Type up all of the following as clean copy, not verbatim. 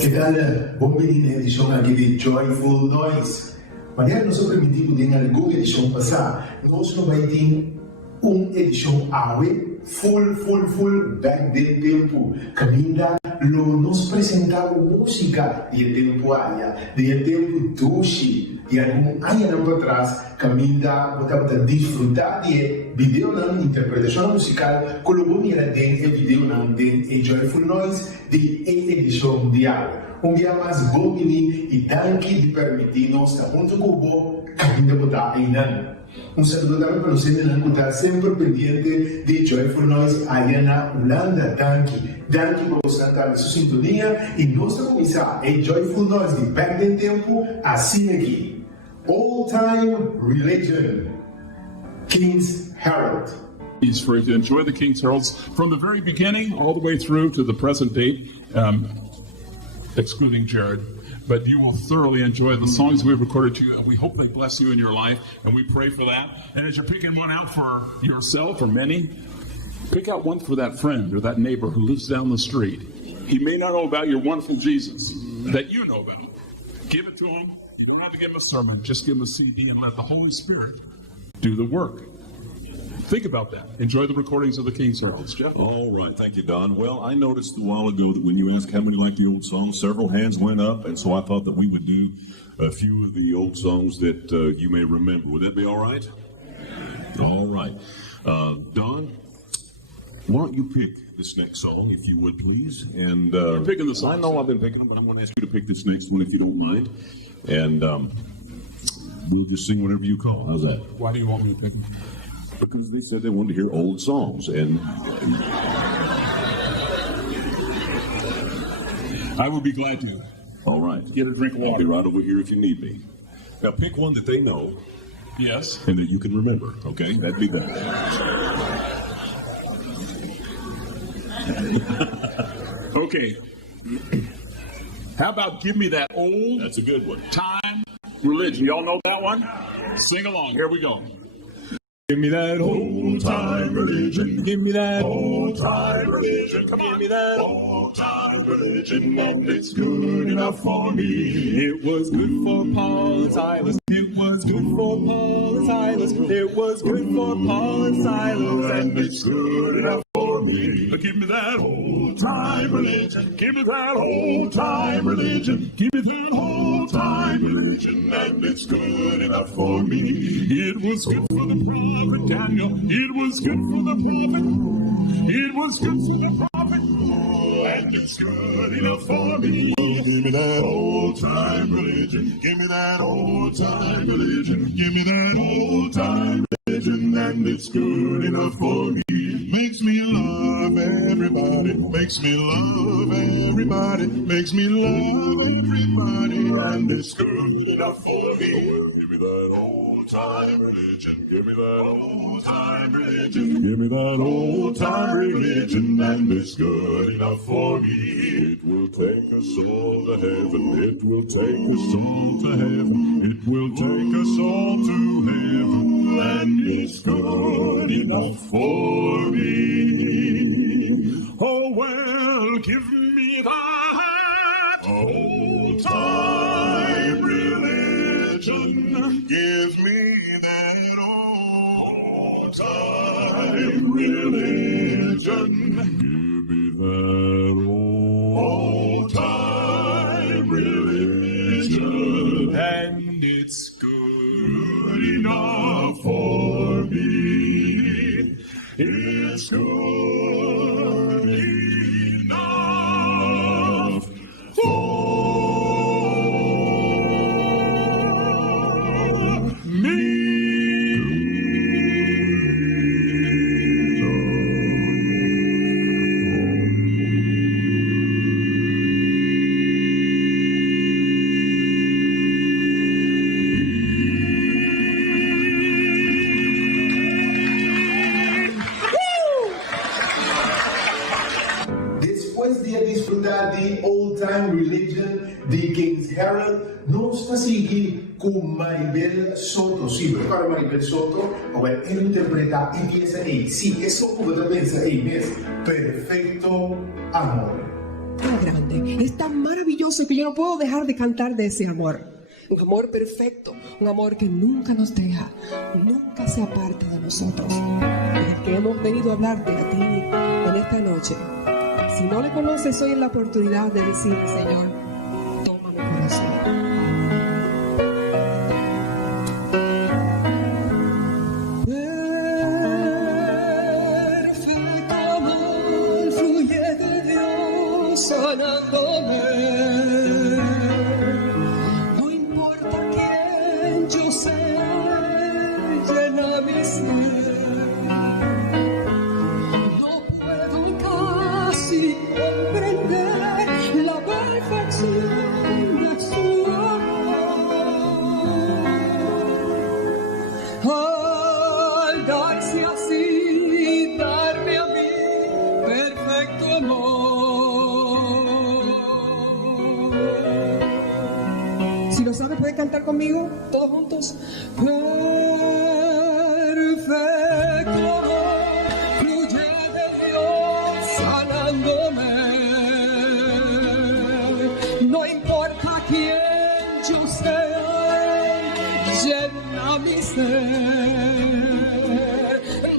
¿Qué tal? Buonvenire edition anche di Joyful Noise. Magari non so permitivo di alcune edition passate, non sono mai di un'edition awe, full back del tempo. Caminda lo nos presentava música del tempo aia, del tempo doce, e alcun anno atrás, Caminda botava a disfrutar de video na interpretação musical, colocou era dentro do video na dentro e Joyful Noise de edição de aula. Dia mais bom e danke de permitir-nos estar junto com o Caminda botar aí não. Saludo também para você que está sempre pendente de Joyful Noise aí na Holanda. Danke por você estar na sua sintonia e nós vamos começar a Joyful Noise de back do tempo assim aqui. Old Time Religion, King's Herald. For you to enjoy the King's Heralds from the very beginning all the way through to the present date, excluding Jared. But you will thoroughly enjoy the songs we've recorded to you, and we hope they bless you in your life, and we pray for that. And as you're picking one out for yourself or many, pick out one for that friend or that neighbor who lives down the street. He may not know about your wonderful Jesus that you know about. Give it to him. We're not to give him a sermon, just give him a CD and let the Holy Spirit do the work. Think about that. Enjoy the recordings of the King's Heralds. Jeff? All right. Thank you, Don. Well, I noticed a while ago that when you asked how many like the old songs, several hands went up, and so I thought that we would do a few of the old songs that you may remember. Would that be all right? All right. Don, why don't you pick this next song, if you would, please? And you're picking the song. I know I've been picking them, but I'm going to ask you to pick this next one, if you don't mind. And we'll just sing whatever you call. How's that? Why do you want me to pick them? Because they said they wanted to hear old songs, and I would be glad to. All right. Get a drink of water. I'll be right over here if you need me. Now pick one that they know. Yes. And that you can remember, okay? That'd be better. Okay. How about Give Me That Old That's a good one. Time Religion? Y'all know that one? Sing along. Here we go. Give me that old time religion. Give me that old time religion. Come on. Give me that old time religion. And it's good enough for me. It was good for Paul and Silas. It was good for Paul and Silas. It was good for Paul and Silas. And it's good enough for me. Give me that old time religion. Give me that old time religion. Give me that old time religion. And it's good enough for me. It was good for the prophet Daniel. It was good for the prophet. It was good for the prophet. And it's good enough for me. Well, give me that old time religion. Give me that old time religion. Give me that old time religion. And it's good enough for me. Makes me love everybody. Makes me love everybody. Makes me love everybody. And it's good enough for me. Well, give me that old time religion. Give me that old time religion. Give me that old time religion. And it's good enough for me. It will take us all to heaven. It will take us all to heaven. It will take us all to heaven. And it's good enough for me. Oh, well, give me that old time religion. Give me that old time religion. Give me that old time religion. And it's good enough for me. It's good enough for me. The Old Time Religion di King's Herald nos nasigi con Maribel Soto. Sí, para Maribel Soto, well, él interpreta y piensa, sí, eso como te piensa, es perfecto amor. Grande, Es tan maravilloso que yo no puedo dejar de cantar de ese amor. Un amor perfecto, un amor que nunca nos deja, nunca se aparta de nosotros. Es el que hemos venido a hablarte a ti en esta noche. Si no le conoces, hoy es la oportunidad de decirle, Señor, toma mi corazón. Sanándome, no importa quién yo sea, llena mi ser. No puedo casi comprender la perfección de su amor. Al darse así, darme a mí perfecto amor. Si lo sabes, puedes cantar conmigo, todos juntos. Perfecto amor, fluye de Dios sanándome. No importa quién yo sea, llena mi ser.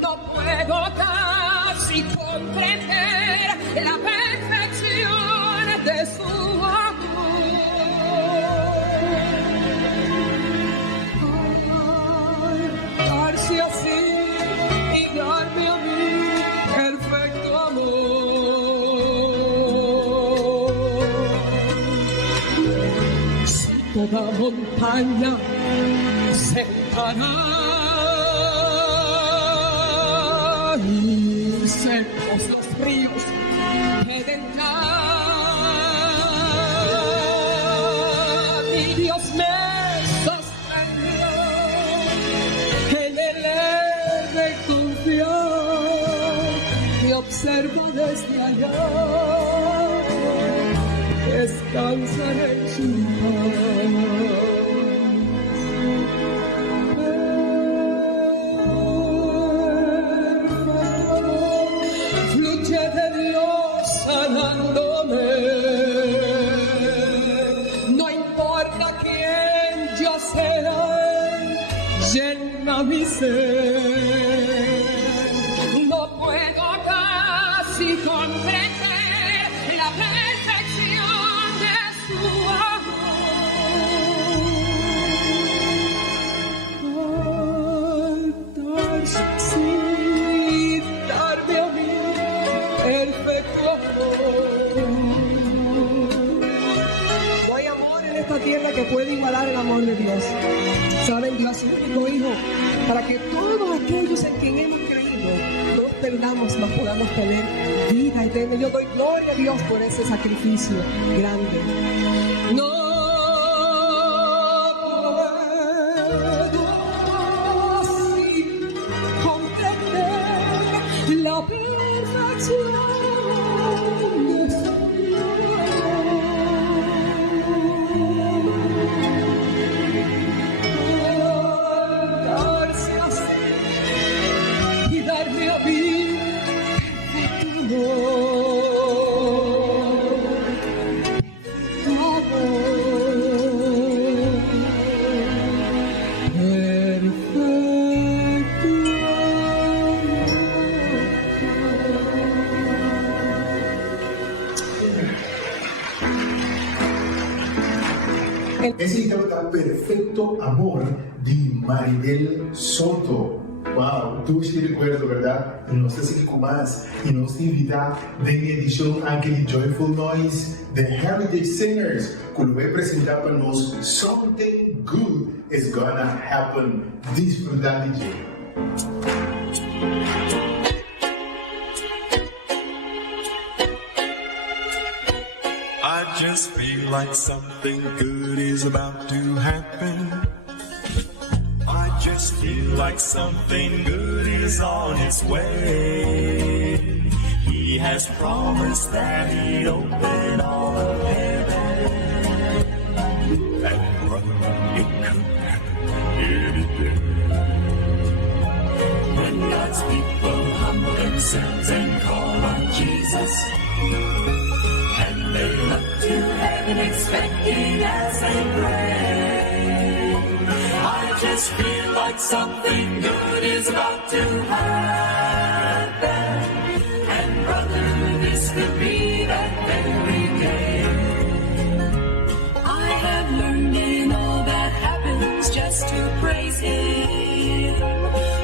No puedo casi comprender la perfección de su amor. Así y darme a mí perfecto amor. Si toda montaña se parara y secos los ríos queden ya, mi Dios me me observo desde allá, descansaré en su paz. Fluye de Dios sanándome, no importa quién yo sea, llena mi ser. Y comprender la perfección de su amor. Darse así, darme a mí perfecto amor. No hay amor en esta tierra que pueda igualar el amor de Dios. Saben, Dios es su único Hijo, para que todos aquellos en quien hemos creído perdamos, mas podamos tener vida eterna. Yo doy gloria a Dios por ese sacrificio grande. No puedo así comprender la perfección de su amor. Darse así y darme a mí. Ese interpreta Perfecto Amor de Maribel Soto. Wow, tu te recuerdo, verdade? E nós estamos aqui com mais. E nós te invitar da edição aquele Joyful Noise, The Heritage Singers, que vai apresentar para nós Something Good is Gonna Happen. Desfrutar de dia. I just feel like something good is about to happen. I just feel like something good is on its way. He has promised that he'd open all of heaven. And brother, it could happen any day. When God's people humble themselves and call on Jesus, and they look to unexpected as they pray. I just feel like something good is about to happen. And brother, this could be that very day. I have learned in all that happens just to praise Him.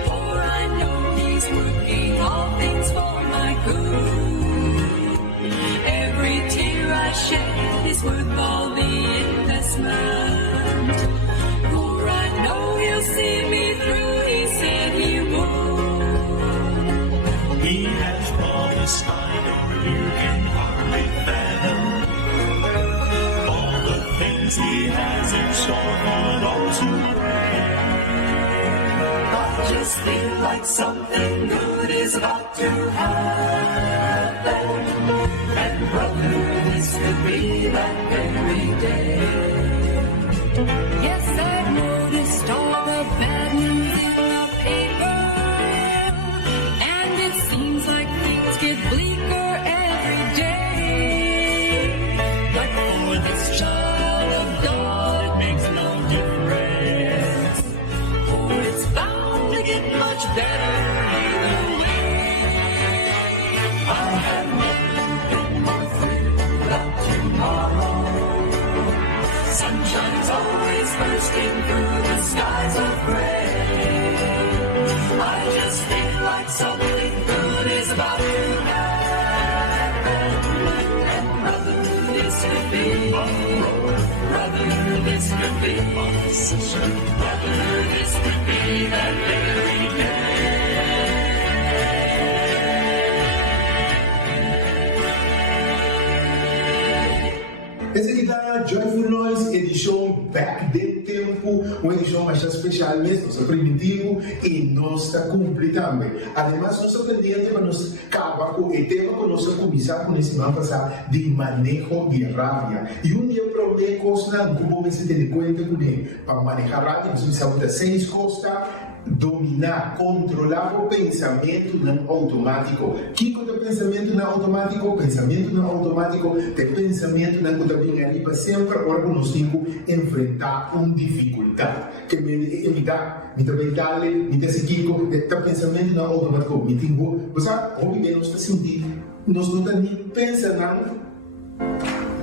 For I know He's working all things for my good. Every tear I shed is worth all the investment. For I know He'll see me through, He said He would. He has promised I know you can hardly fathom all the things He has in store for those who pray. I just feel like something good is about to happen. And brother, this could be that very day. Yes, I've noticed all the bad news in the paper, and it seems like things get bleaker every day. But for this child of God, it makes no difference, for it's bound to get much better either way. I have never been more thrilled about tomorrow. Sunshine's always bursting through the skies of gray. I just feel like something good is about to happen. And brother, this could be, brother, this could be, brother, this could be that very day. Essa aqui tá Joyful Noise, edição Back de Tempo, uma edição mais especial mesmo, nosso primitivo e nossa cumpre também. Además, nosso pendente para nos acabar com o tema que nós começamos com esse ano passado de manejo de rabia. E dia problema costa, como você tem conta com ele, para manejar rabia, nós precisamos de 6 costas. Dominar, controlar o pensamento não automático. Que é o pensamento não automático? Pensamento não automático é pensamento não que vem ali para sempre, agora que nós temos que enfrentar uma dificuldade. Que me evitar, me trabalhar, me decidir, pensamento não automático. Me tenho, você sabe, que nós está sentindo, nós não estamos nem pensando.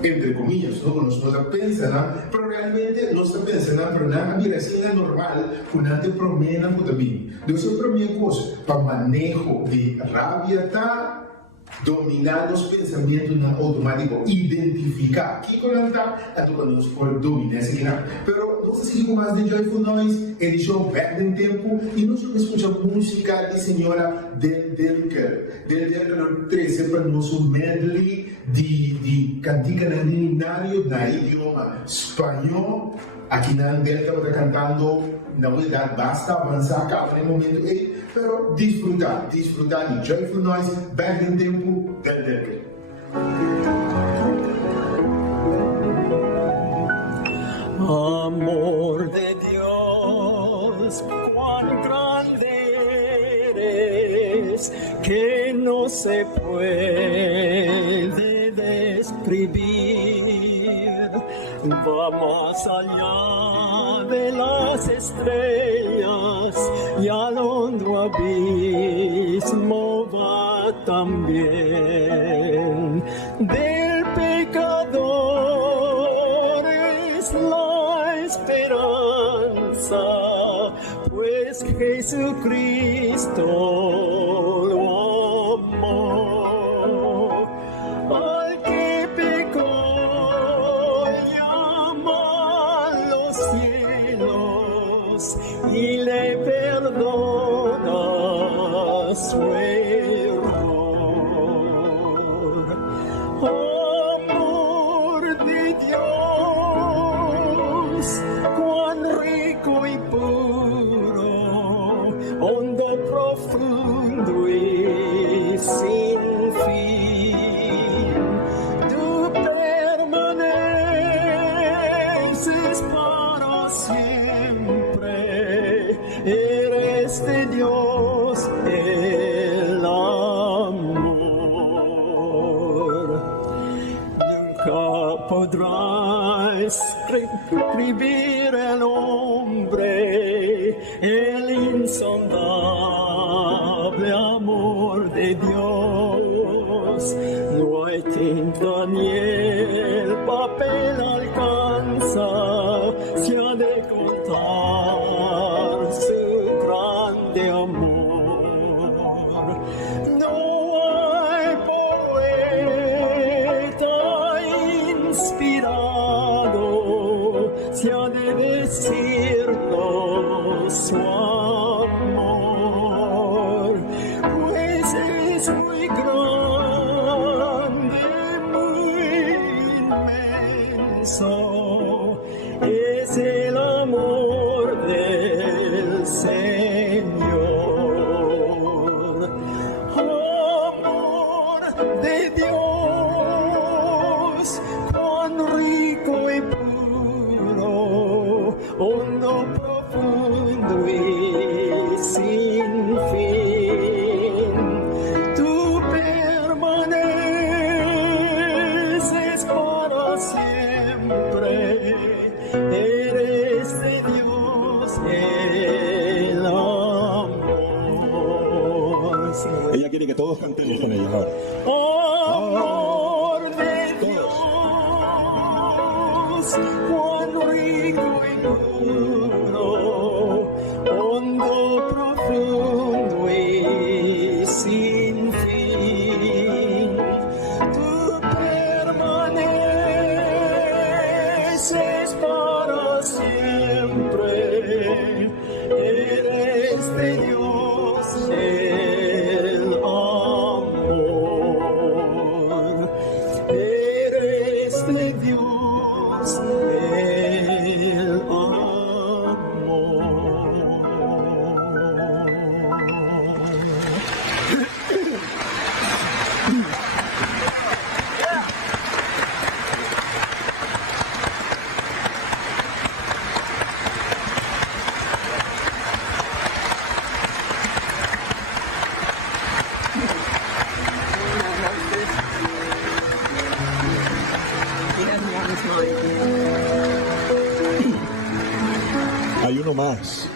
Entre comillas, ¿no? Nos pensamos, pero realmente no se piensa, pero nada, mira, es normal, con ante problema también. Entonces, la primera cosa, para manejo de rabia, está dominar los pensamientos no automáticos, identificar qué conecta a tu nos por dominar ese canal. Pero no sé si más de Joyful Noise, edición Back de Tempo, y nosotros escuchamos música de señora Del Delker. Del Delker 13 para nuestro medley de cantica no idioma espanhol. Aqui na Delta está cantando, na verdade, basta avançar cá no momento, pero disfrutar de Joyful Noise, Back in Tempo, Del Delta. Amor de Dios, cuán grande eres, que no se puede describir. Va más allá de las estrellas y al hondo abismo va también. Del pecador es la esperanza, pues Jesucristo lo amó. Al que pecó y le perdona su error. Amor de Dios, cuán rico y puro, hondo, profundo. podrá escribir el hombre el insondable amor de Dios. No hay tinta ni el papel alcanza, se ha de contar su grande amor. No hay poeta inspirado, se ha de decirnos su amor, pues es muy grande, muy inmenso, es el amor del Señor. Amor de Dios, cuán rico y puro, hondo, profundo y sin fin. Tú permaneces para siempre, eres de Dios el amor. Ella quiere que todos cantemos con ella ahora. Amor de Dios, cuán rico y puro, hondo, profundo y sin fin. Tú permaneces para siempre, eres de Dios el amor, eres de Dios el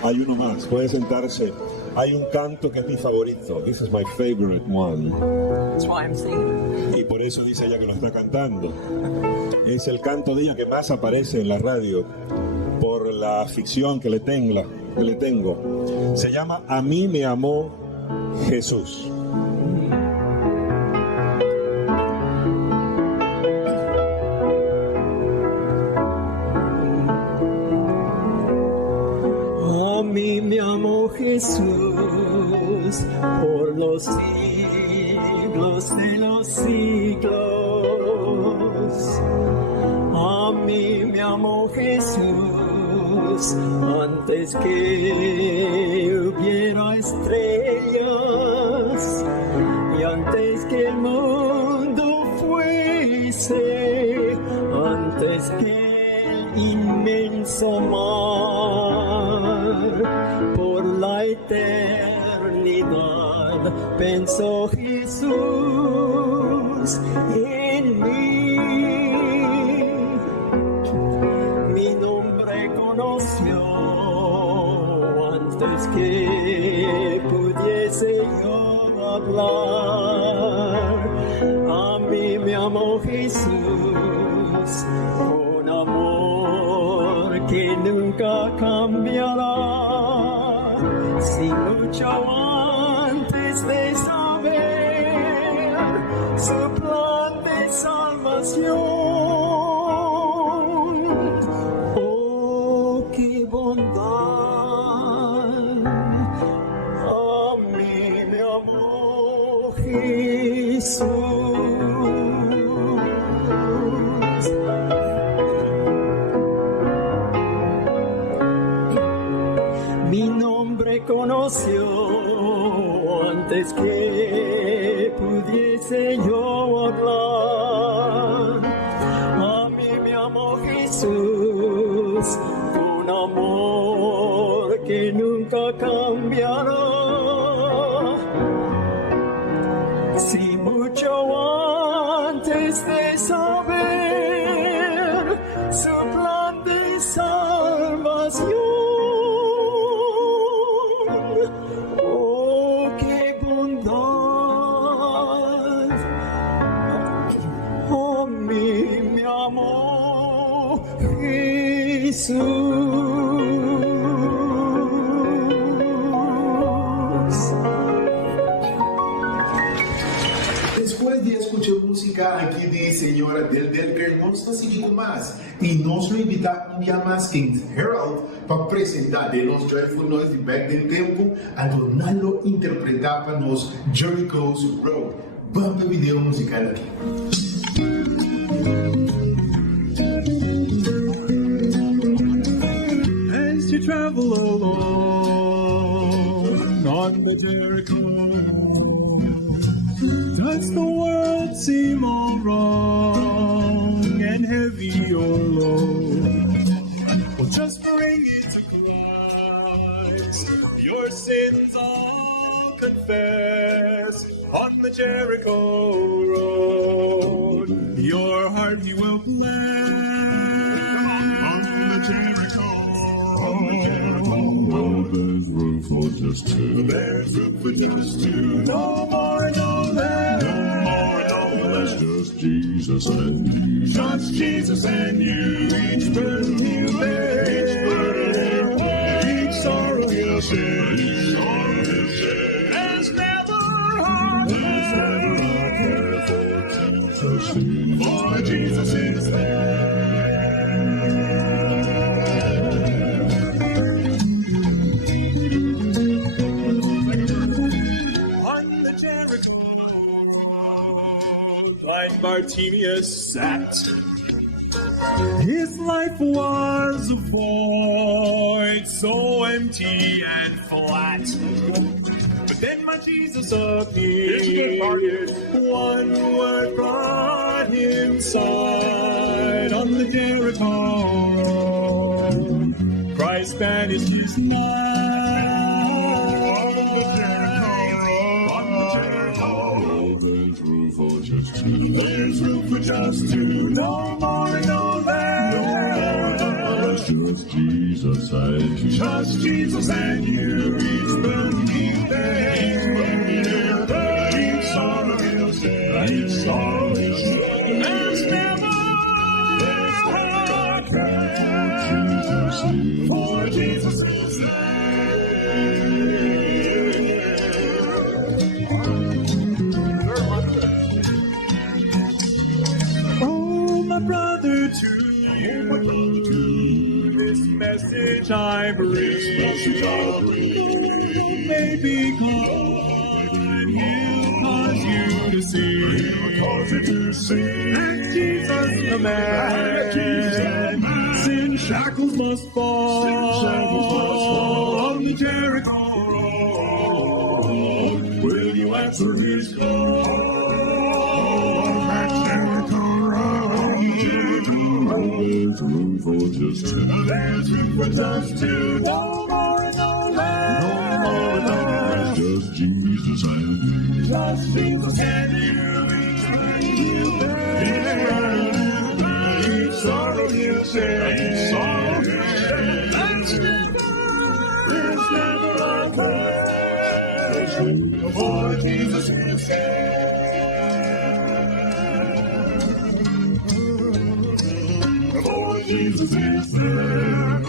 Hay uno más, puede sentarse. Hay un canto que es mi favorito. This is my favorite one. That's why I'm singing. Y por eso dice ella que lo está cantando. Es el canto de ella que más aparece en la radio por la afición que le tengo. Se llama A mí me amó Jesús. A mí me amó Jesús por los siglos de los siglos. A mí me amó Jesús antes que hubiera estrellas y antes que el mundo fuese, antes que el inmenso mar, por la eternidad pensó Jesús en mí. Mi nombre conoció antes que pudiese yo hablar. A mí me amó Jesús con amor que nunca cambiará. Sin mucho antes de saber su plan de salvación. Oh, qué bondad, a mí me amó Jesús. Mi nombre conoció antes que pudiese yo hablar. A mí me amó Jesús con amor que nunca cambiará. Si mucho antes de saber Jesús. Después de escuchar música aqui de Senhora Del Delker, nós estamos seguindo mais. E nós vamos invitar um dia mais Kings Herald para apresentar de nós Joyful Noise de Back del Tempo, a torná-lo interpretar para nós Jericho's Road. Vamos para o vídeo musical aqui. As you travel alone on the Jericho road, does the world seem all wrong and heavy or low? Well, just bring it to Christ, your sins all confess. On the Jericho road, your heart He will bless. On the Jericho road, there's room for just two. There's room for just two. No more, no less. No more, no less. Just Jesus and you. Just Jesus and you. Each burden He'll bear. Each burden He'll bear. Each sorrow He'll share. Each sorrow He'll share. There's never a care for Jesus is there. Blind Bartimaeus sat. His life was a void, so empty and flat. But then my Jesus appeared. One word brought him sight. On the Jericho road, Christ banished his night. There's room for just two. No more, no less. Just Jesus and you. Just Jesus and you. Each burden He'll bear. Each sorrow He'll share. Each sorrow He'll share. There's never a care for Jesus is there. Brother, to you, this message I bring. Maybe God, He'll cause you to see. That Jesus the man. Sin shackles must fall. On the Jericho road, will you answer His call? There's room for just two. There's room for just two. No more, no less. No more, no less. Just Jesus and you. Just Jesus and you. Each sorrow He'll share. Each sorrow He'll share. There's never a care. For Jesus is there. Jesus is there.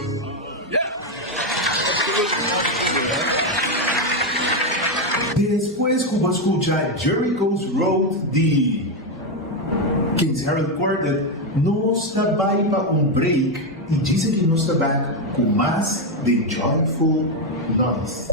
Después como escucha Jericho's Road de Kings Herald Quartet, nós vai para break e dizem que nós está com mais de Joyful Noise.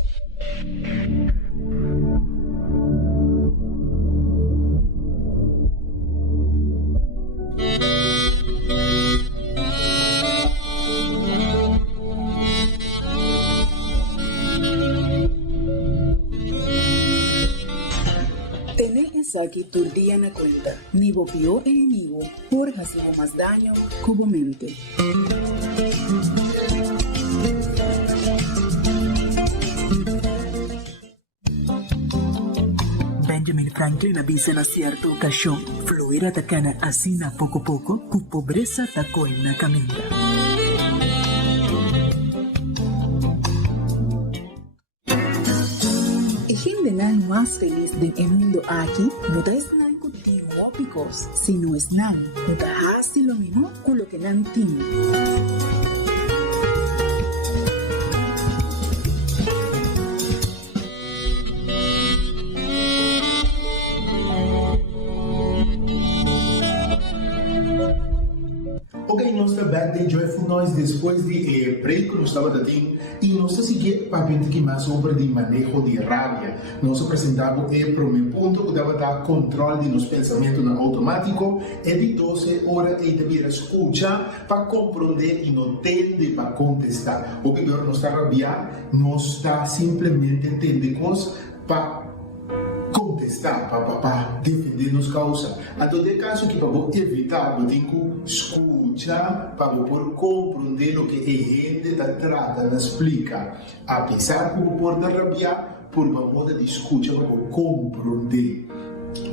Saki turdia na cuenta, ni bopió enemigo, por hasibo más daño, cubo mente. Benjamin Franklin avisa na cierta ocasión, fluir atacana así na poco poco, cu pobreza tacó en na caminda. Nan más feliz de el mundo aquí, no es nan contigo ópicos, sino es nan, no te hasti lo mismo con lo que nan tiene. Ok, nossa Bad Day Joyful Noise depois de break no estava da team e nós seguir para ver que mais sobre de manejo de rabia. Nós apresentamos o primeiro ponto que dava dar controle de nos pensamentos no automático e de 12 horas e devia escutar para compreender e não tende para contestar. O que agora não está rabiar, não está simplesmente tende coisas para contestar, para defender nos causa. A todo caso que para evitar, eu tenho que escutar para poder compreender o que a gente trata, explica. Apesar de poder rabiar, por uma moda de escuta para compreender.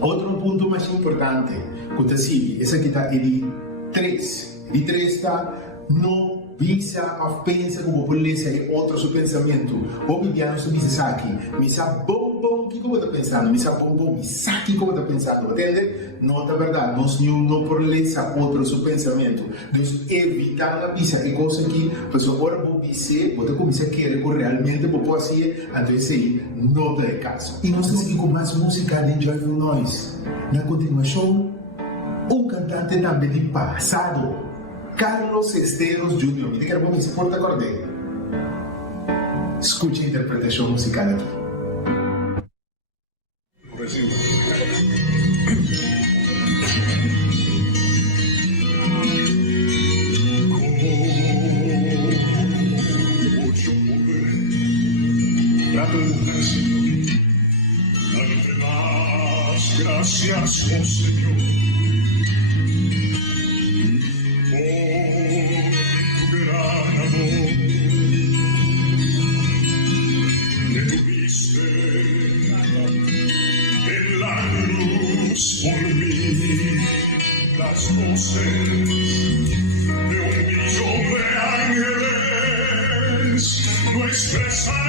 Outro ponto mais importante, que sigue, essa aqui está de 3. De 3 está não visa a pensa como polícia e outro pensamento. O Bibiano se diz aqui, me sabe bom, que como está pensando? Me sabe bom, me sabe como está pensando, entende? Não é verdade, nós não polícia outro pensamento. Nós evitar a pista, é coisa que, pois agora vou dizer, vou começar a querer que realmente vou fazer, então esse não é caso. E nós temos aqui com mais música de Joyful Noise. Na continuação, um cantante também de passado, Carlos Esteros Jr. Me diga como se porta acorde. Escute a interpretação musical aqui. Gracias, oh Señor. Por mí, las voces de un millón de ángeles no expresarán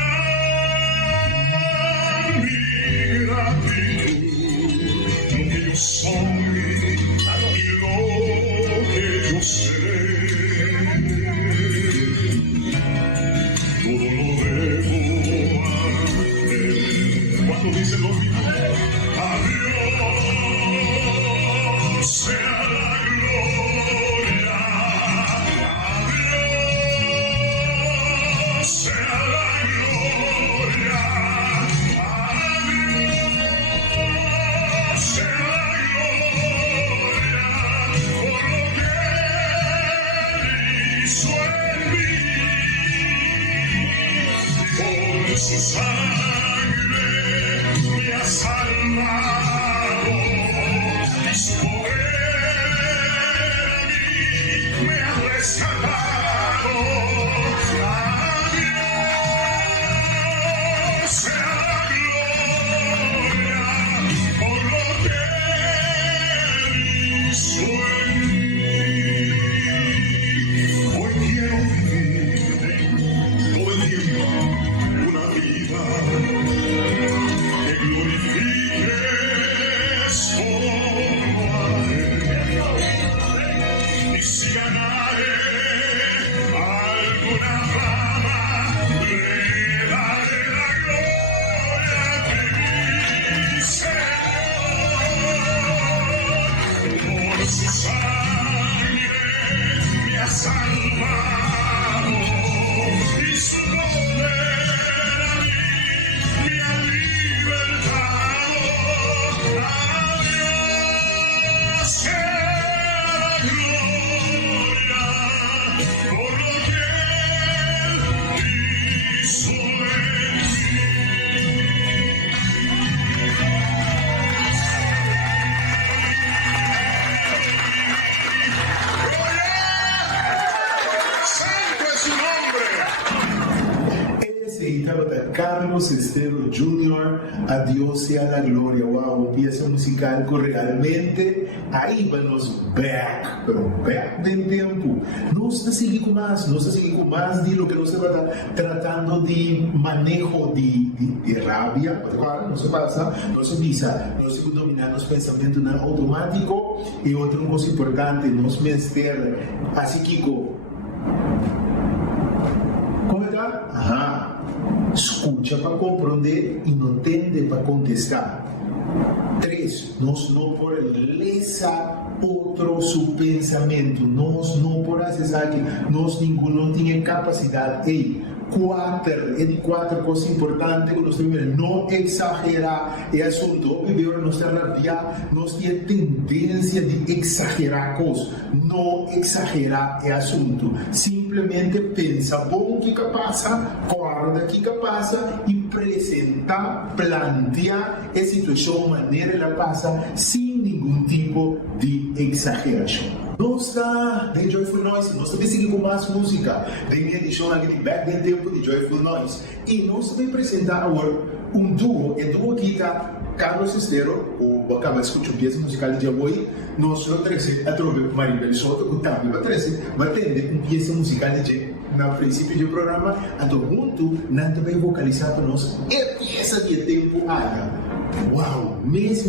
mi gratitud, lo que yo soy y lo que yo seré. Todo lo debo a Él. Cuando dicen los mismos, sea la gloria, a Dios sea la gloria, a Dios sea la gloria, por lo que Él hizo en mí, por su sangre me ha salvado, y su poder me ha rescatado. A Dios sea la gloria por lo que Él hizo en mí. Hoy quiero vivir todo el tiempo una vida que glorifique solo a Él. Y si ganare alguna fama, le daré la gloria a mi Señor. Por su sangre me ha salvado y su poder a mí me ha libertado. A Dios sea la gloria por lo que Él hizo en mí. ¡Santo es su nombre! Ese intérprete Carlos Esteros Jr., a Dios sea la gloria. Wow, pieza musical que realmente ahí vamos back, pero back del tiempo. No se sigue con más de lo que nos está tratando de manejo de rabia, claro, no se pasa, no se visa, no se domina los pensamientos en automático y otra cosa importante, no es menester, así Kiko. ¿Cómo está? Ajá. Escucha para comprender y no tende para contestar. 3. Nós não por lesa outro su pensamento. Nós não podemos dizer que nós ninguém tem capacidade. Ei, quatro coisas importantes que nós temos. Não exagerar o assunto. Viver nossa vida, nós temos tendência de exagerar coisas. Não exagerar o assunto. Simplesmente pensa bom que passa, guarda que passa e apresentar, plantear a situação de maneira que ela passa sem nenhum tipo de exageração. Nós está de Joyful Noise, nós também seguimos com mais música. Da minha edição aqui de Back in Tempo de Joyful Noise. E nós também apresentar agora um duo. O duo aqui está Carlos Estero, o acaba de escutar peça musical de hoje. Nós não trazemos a tropa Maribel Soto, que também vai trazer, vai ter uma peça musical de no princípio do programa, a todo mundo não também vocalizar para nós. É peça de tempo, Ana. Uau, mês,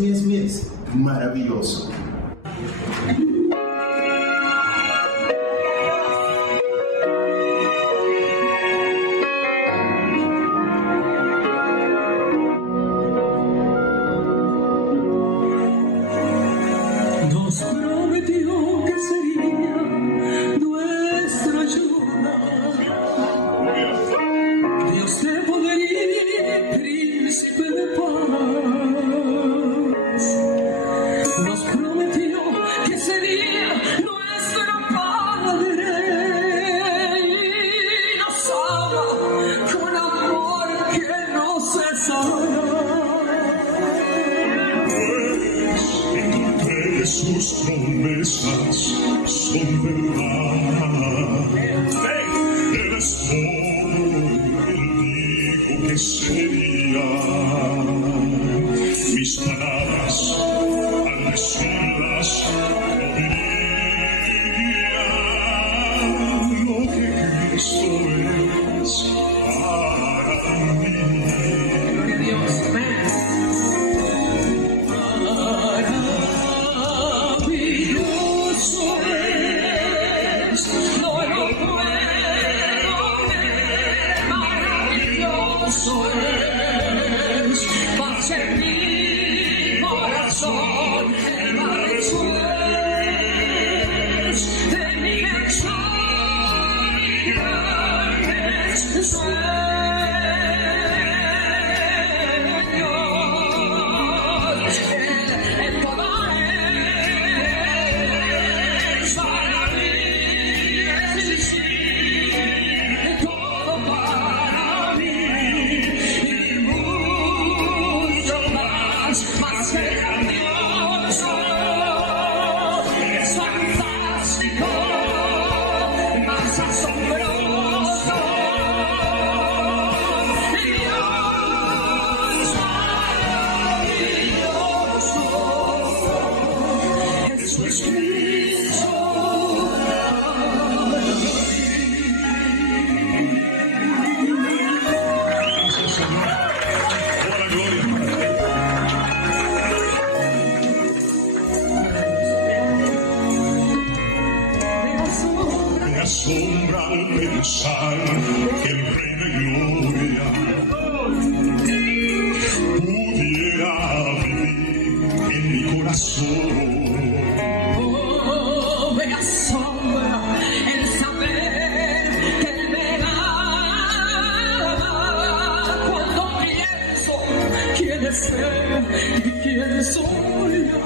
maravilhoso. Sus promesas son verdad. Él es todo, él dijo que sería. Mis palabras, al decirlas, no diría lo que Cristo es para mí. Gloria a Dios, amén. Paz en mi corazón, el mal es de mi asombra al pensar que el Rey de Gloria pudiera vivir en mi corazón. Oh, me asombra el saber que Él me ama. Cuando pienso quién es Él y quién soy yo.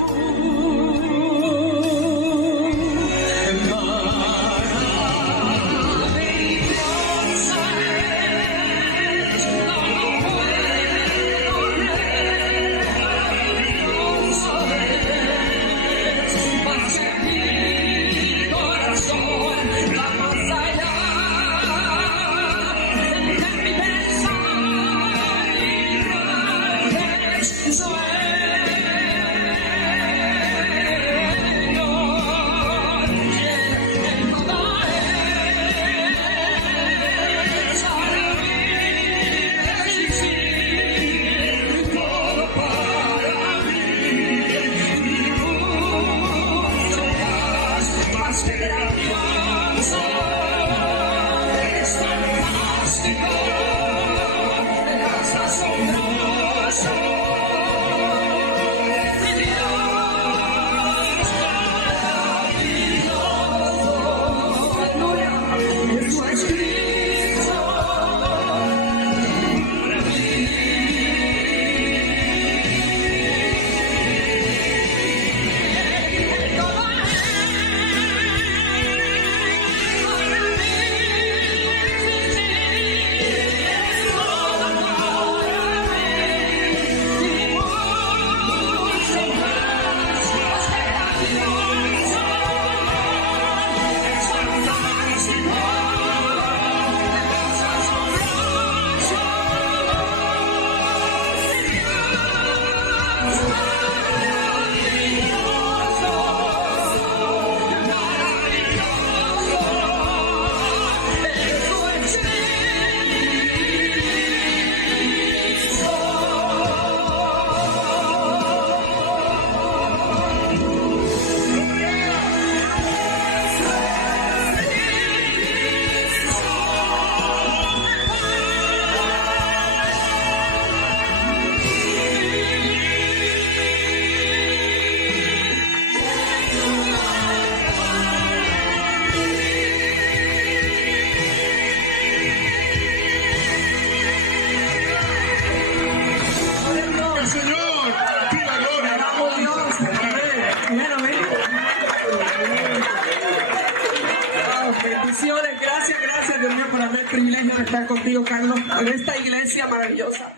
Bendiciones. Gracias, Dios mío, por darme el privilegio de estar contigo, Carlos, en esta iglesia maravillosa.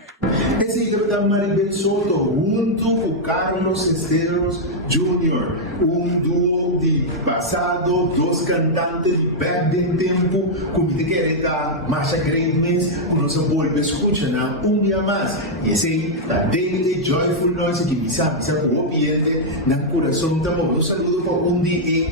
Ese interpreta Maribel Soto junto con Carlos Esteros Jr., un dúo de pasado, dos cantantes de back del tempo, como te quereta Masha Greatness, cuando se vuelve a escuchar un día más. Ese la Daily Joyful Noise que misa como pierde en el corazón. Un saludo para un día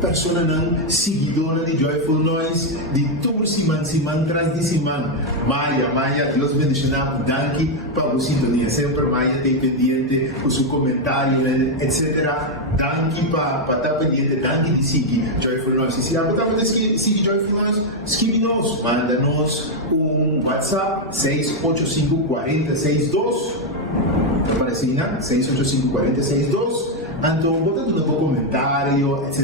persona nan seguidora de Joyful Noise, de tour Siman tras de Siman. Maya, Dios bendicionado, danke para su sintonía. Siempre Maya está pendiente con su comentario, etc. Danke para estar pendiente, danke de seguir Joyful Noise. Si apretamos de seguir Joyful Noise, escríbenos, mándanos un WhatsApp 685-4062. Aparece ahí, 685-4062. Então, botando um comentário, etc.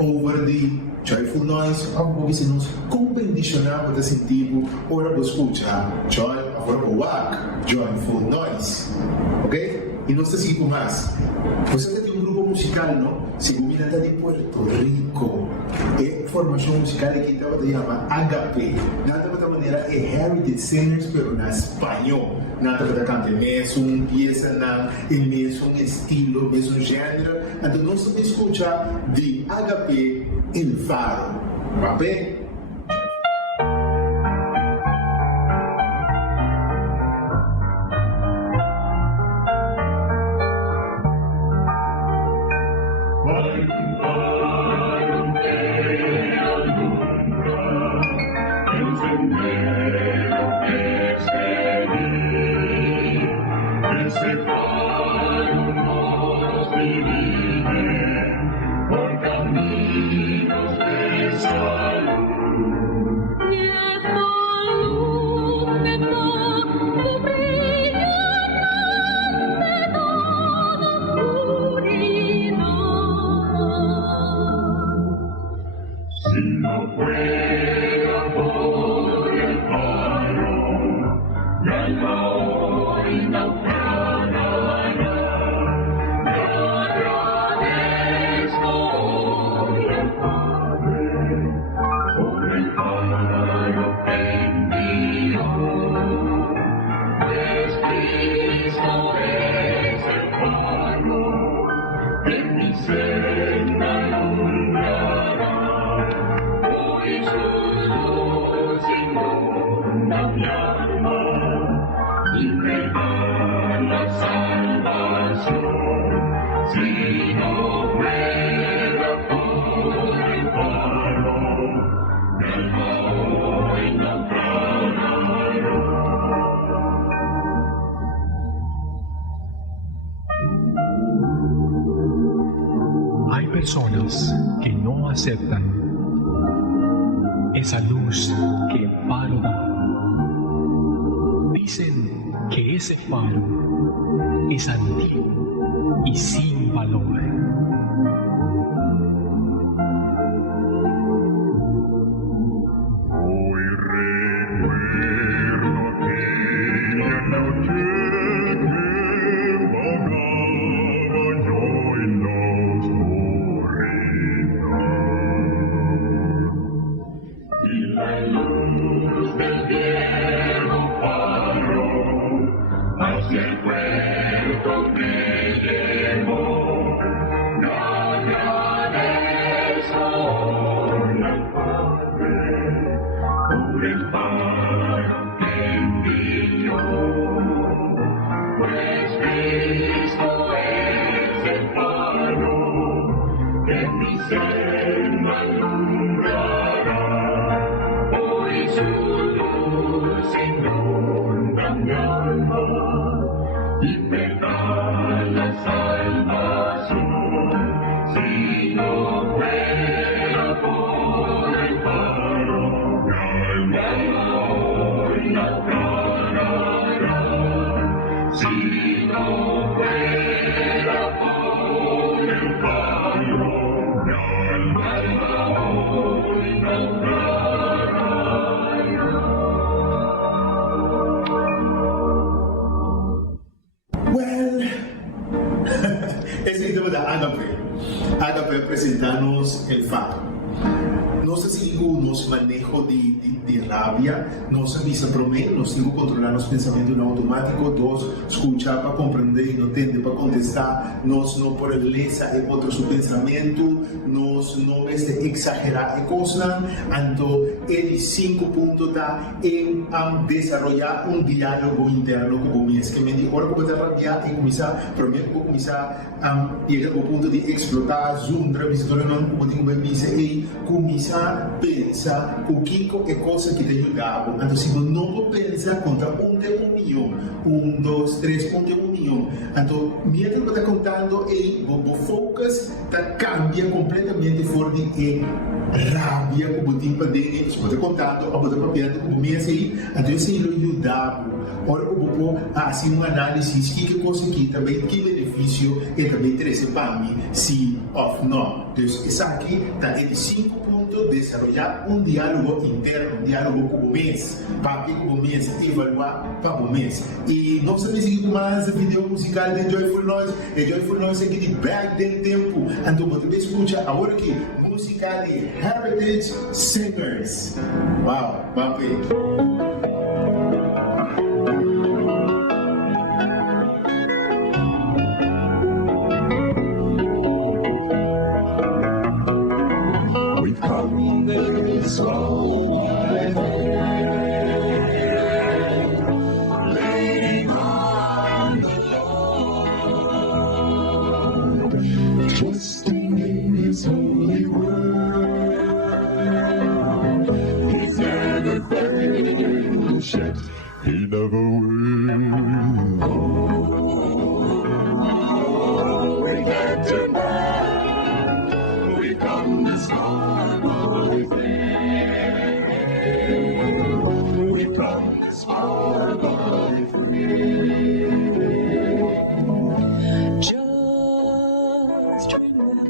Over the Joyful Noise, algo que se nos convencionar para sentido, ora para escuchar, Joy, agora para WAC, Joyful Noise, ok? E nós estamos com mais. Você tem um grupo musical, não? Se combina de Puerto Rico. É formação musical que estava se chama HP. Nada para maneira é Heritage Singers, pero na espanhol. Nada para cantar mesmo pieza na mesmo estilo, mesmo gênero. Então nós vamos escutar de HP El Faro. Va bem? Hay personas que no aceptan esa luz que el faro da. Dicen que ese faro es antiguo y sin valor. Hoy recuerdo aquella noche que vagaba yo en la oscuridad. Y la luz del viejo faro hacia el puerto me llevó. No agradezco al Padre por el faro que envió, pues Cristo es el faro que mi senda alumbrará. Hoy su luz inunda mi alma y me da la salvación. Si no fuera por el faro, mi alma hoy naufragará. Si no fuera por el faro, mi alma hoy naufragará. Well, ese tema de Agape. Agape presentanos el faro. nós seguimos manejo de rabia, nós avisa para mim, nós temos que controlar os pensamentos no automático, nós escuchar para compreender e não entender para contestar, nós não por lesa é outro seu pensamento, nós não exagerar a coisa, então ele 5 pontos está em desenvolver diálogo interno com mim, que me diz, agora que eu rabiar e começar, primeiro vou começar a chegar ao ponto de explotar, zoom, travisor, não, como digo bem, e começar a pensar o que é coisa que te ajudava. Então, se você não pensa contra 1 milhão, 1, 2, 3, 1 milhão, então, mientras que está contando, o foco cambia completamente fora de rabia, como tipo de, se você está contando, ou você está copiando, como me assim, então, isso ele ajudava. Ora, eu vou fazer uma análise que coisa aqui também, que benefício e também interessa para mim, sim ou não. Então, isso aqui está em 5 pontos, desenvolver diálogo interno, diálogo com o mês, para que o mês evaluar para o mês. E nós também seguimos mais vídeo musical de Joyful Noise, e Joyful Noise aqui de Back del Tempo. Então, você escuta agora aqui, música de Heritage Singers. Uau, vamos ver. Trusting in His holy word, He's never failed yet. He never will. Oh, we can't turn back. We've come this far by faith. We've come this far by faith. Just remember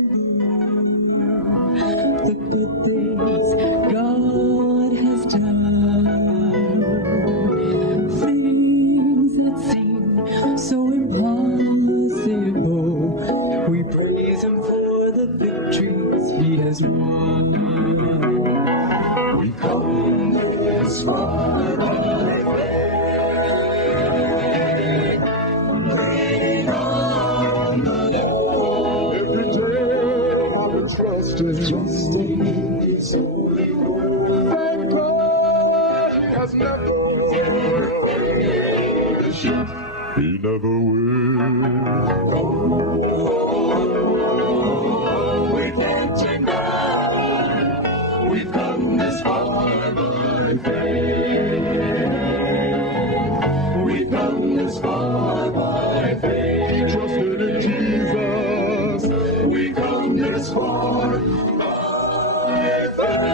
the good things God has done, things that seem so impossible. We praise Him for the victories He has won. We come this far by faith, leaning on the Lord. Every day I will trust in His holy word. Thank God He has never failed us yet. He never will. Oh, we can't turn back. We've come this far by faith. We've come this far by faith. Trusted in Jesus. We come this far by faith.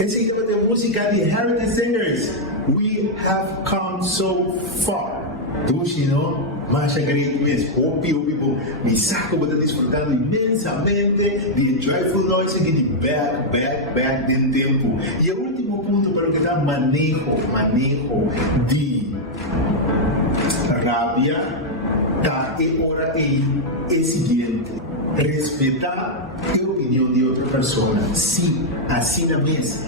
Enseguida vai ter música de Heritage Singers. We have come so far. Tushi, no? Masha Great West, Hopi, mi saco para disfrutando inmensamente de Joyful Noise aqui de back del tempo. E o último ponto para que dá manejo de rabia, tá? E hora é seguinte. Respeitar a opinião de outra pessoa. Sim, assim na mesa.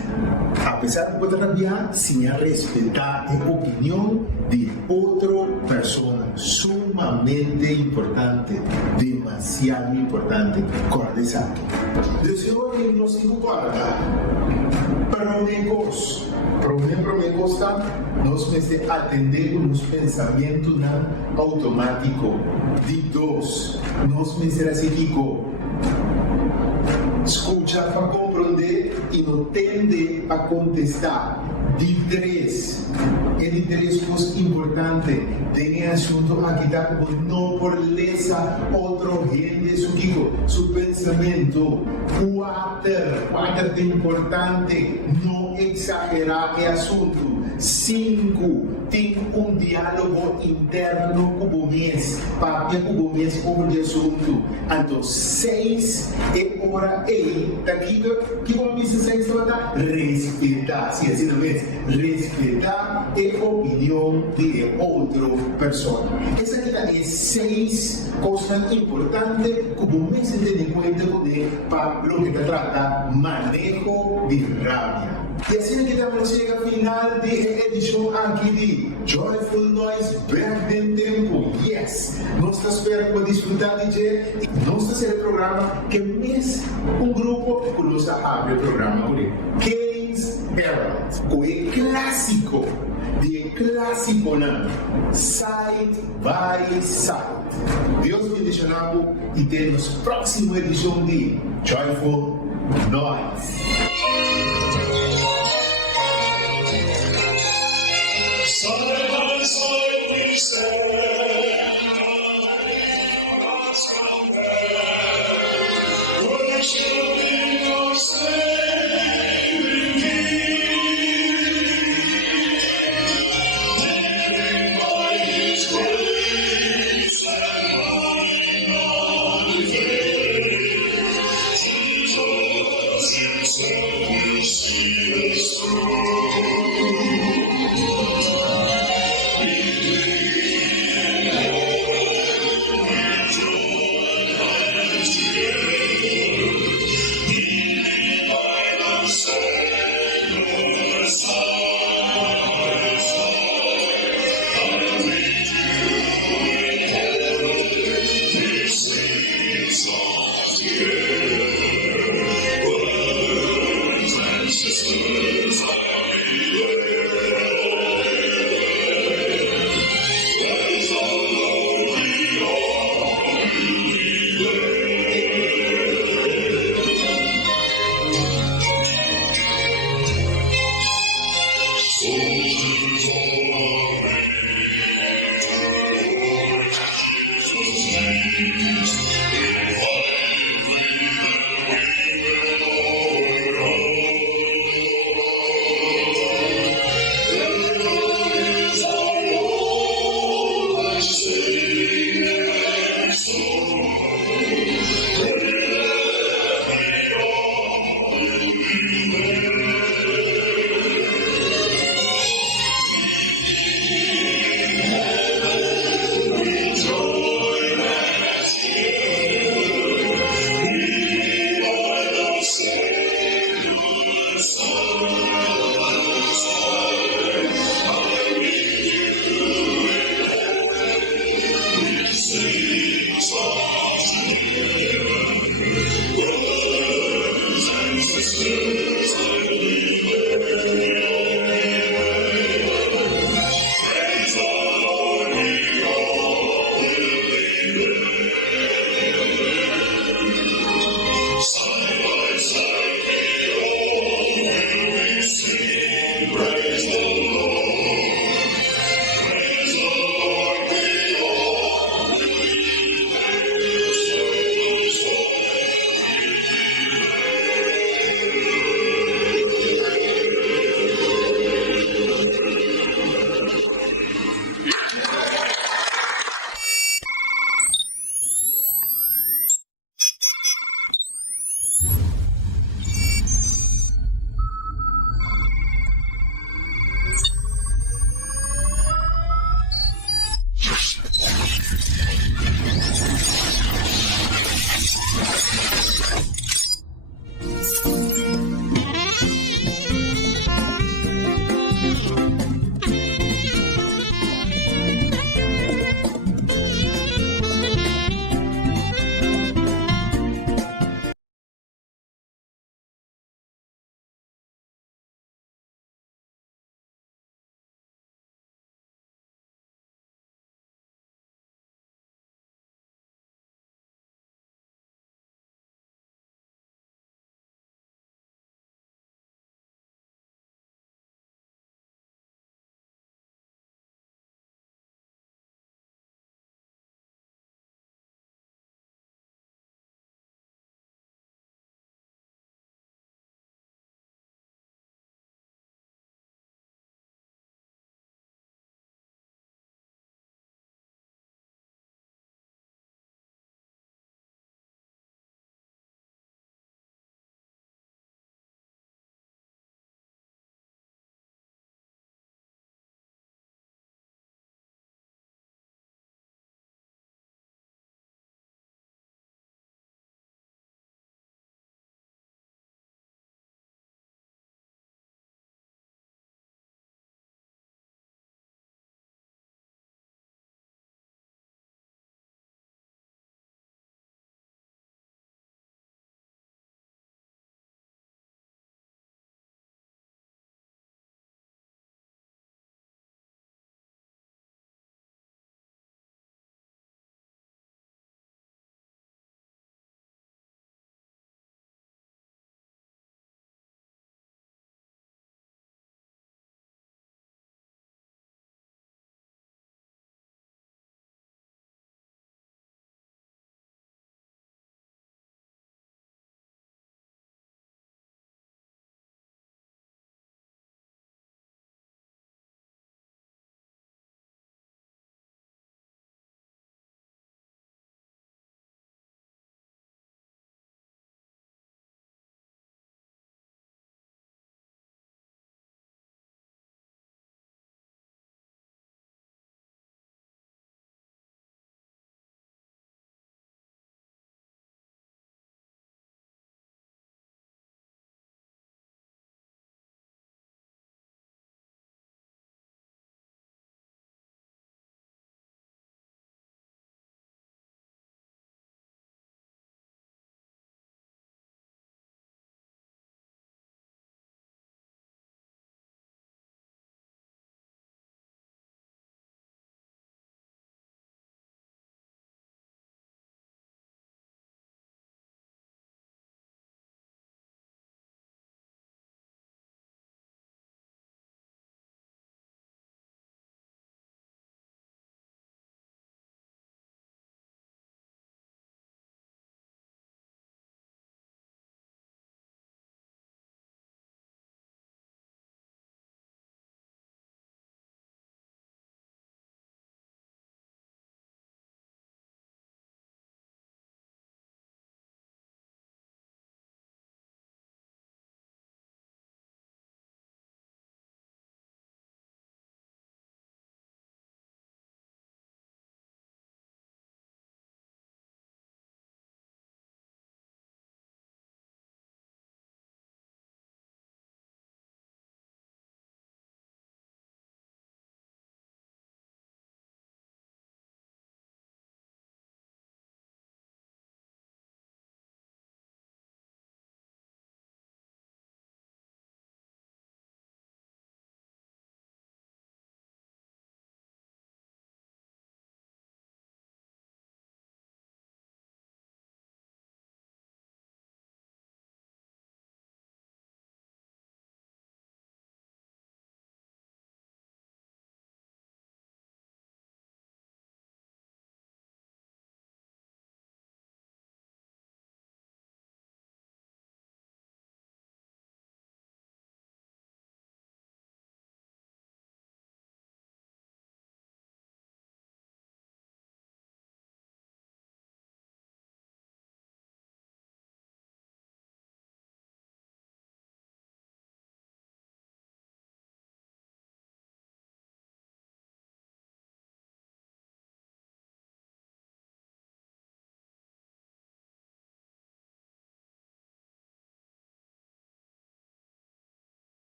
Apesar de poder rabiar, sim, a respeitar a opinião de outra pessoa. Sumamente importante. Demasiado importante. Cordes aqui. Deseo que nos guarda. Para um negócio está, nós precisamos atender os pensamentos automáticos. De 2, nós precisamos seguir escuchar para compreender e não tende a contestar. De 3, el interés más importante tiene asunto a quitar como no por lesa otro gente su pensamiento. 4 de importante, no exagerar el asunto. 5, ten un diálogo diálogo interno cubomies, papia cubomies over de assunto. Então, 6 é hora aí, daqui que vamos dizer 6 horas, respeitar, sim, assim não é? Respeitar a opinião de outra pessoa. Essa aqui é 6 coisas importantes que vamos ter em conta para o que trata manejo de rabia. E assim que estamos chegando ao final da edição aqui de Joyful Noise Back in Tempo. Yes! Nós esperamos desfrutar de nós fazer o programa que mesmo grupo que nos abre o programa hoje. Keynes Herald, que é clássico. De clássico, não? Side by Side. Deus te deixa e temos a próxima edição de Joyful Noise. Side by side we stand.